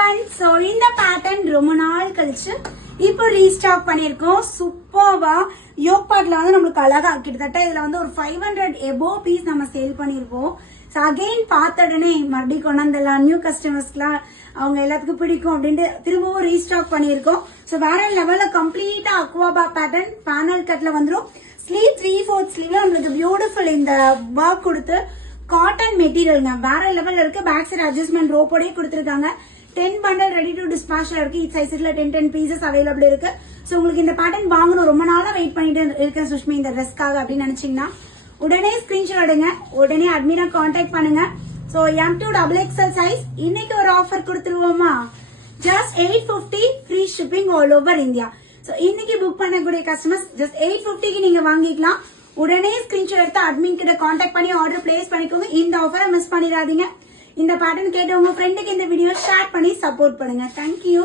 everyone. So இந்த pattern ரொம்ப நாள் கழிச்சு இப்போ ரீஸ்டாக் பண்ணிருக்கோம். சூப்பர்வா யோக் பார்ட்ல வந்து நமக்கு அழகா கிட்டத்தட்ட இதுல வந்து ஒரு 500 எபோ பீஸ் நம்ம சேல் பண்ணிருக்கோம். ஸோ அகெயின் பார்த்த உடனே மறுபடியும் கொண்டு வந்துடலாம், நியூ கஸ்டமர்ஸ்க்குலாம் அவங்க எல்லாத்துக்கும் பிடிக்கும் அப்படின்ட்டு திரும்பவும் ரீஸ்டாக் பண்ணியிருக்கோம். ஸோ வேற லெவல்ல கம்ப்ளீட்டா அக்வாபா பேட்டர்ன் பேனல் கட்ல வந்துடும். ஸ்லீவ் 3/4 ஸ்லீவ்ல நம்மளுக்கு பியூட்டிஃபுல் இந்த ஒர்க் கொடுத்து காட்டன் மெட்டீரியல்ங்க வேற லெவல்ல இருக்கு. பேக் சைடு அட்ஜஸ்ட்மெண்ட் ரோப்போடய கொடுத்துருக்காங்க. 10 பண்டல் ரெடி டு டிஸ்பேச்ல இருக்கு. ஈச் சைஸ்ல 10 பீசஸ் அவைலபிள் இருக்கு. ஸோ உங்களுக்கு இந்த பேட்டர்ன் வாங்கணும், ரொம்ப நாளா வெயிட் பண்ணிட்டு இருக்கேன் சுஷ்மி இந்த ட்ரெஸ்க்காக அப்படின்னு நினைச்சீங்கன்னா உடனே ஸ்கிரீன்ஷாட் எடுங்க, உடனே அட்மினா கான்டாக்ட் பண்ணுங்க. ஸோ M2XXL சைஸ் இன்னைக்கு ஒரு ஆஃபர் கொடுத்துருவோமா? Just 850 free shipping all over India. So இன்னைக்கு புக் பண்ணக்கூடிய கஸ்டமர்ஸ் ஜஸ்ட் 850க்கு நீங்க வாங்கிக்கலாம். உடனே ஸ்கிரீன்ஷாட் எடுத்து அட்மின் கிட்ட கான்டாக்ட் பண்ணி ஆர்டர் பிளேஸ் பண்ணிக்கோங்க. இந்த ஆஃபரை மிஸ் பண்ணிடாதீங்க. இந்த பேட்டர்ன் கேட்டு உங்க ஃப்ரெண்டுக்கு இந்த வீடியோ ஷேர் பண்ணி சப்போர்ட் பண்ணுங்க. தேங்க்யூ.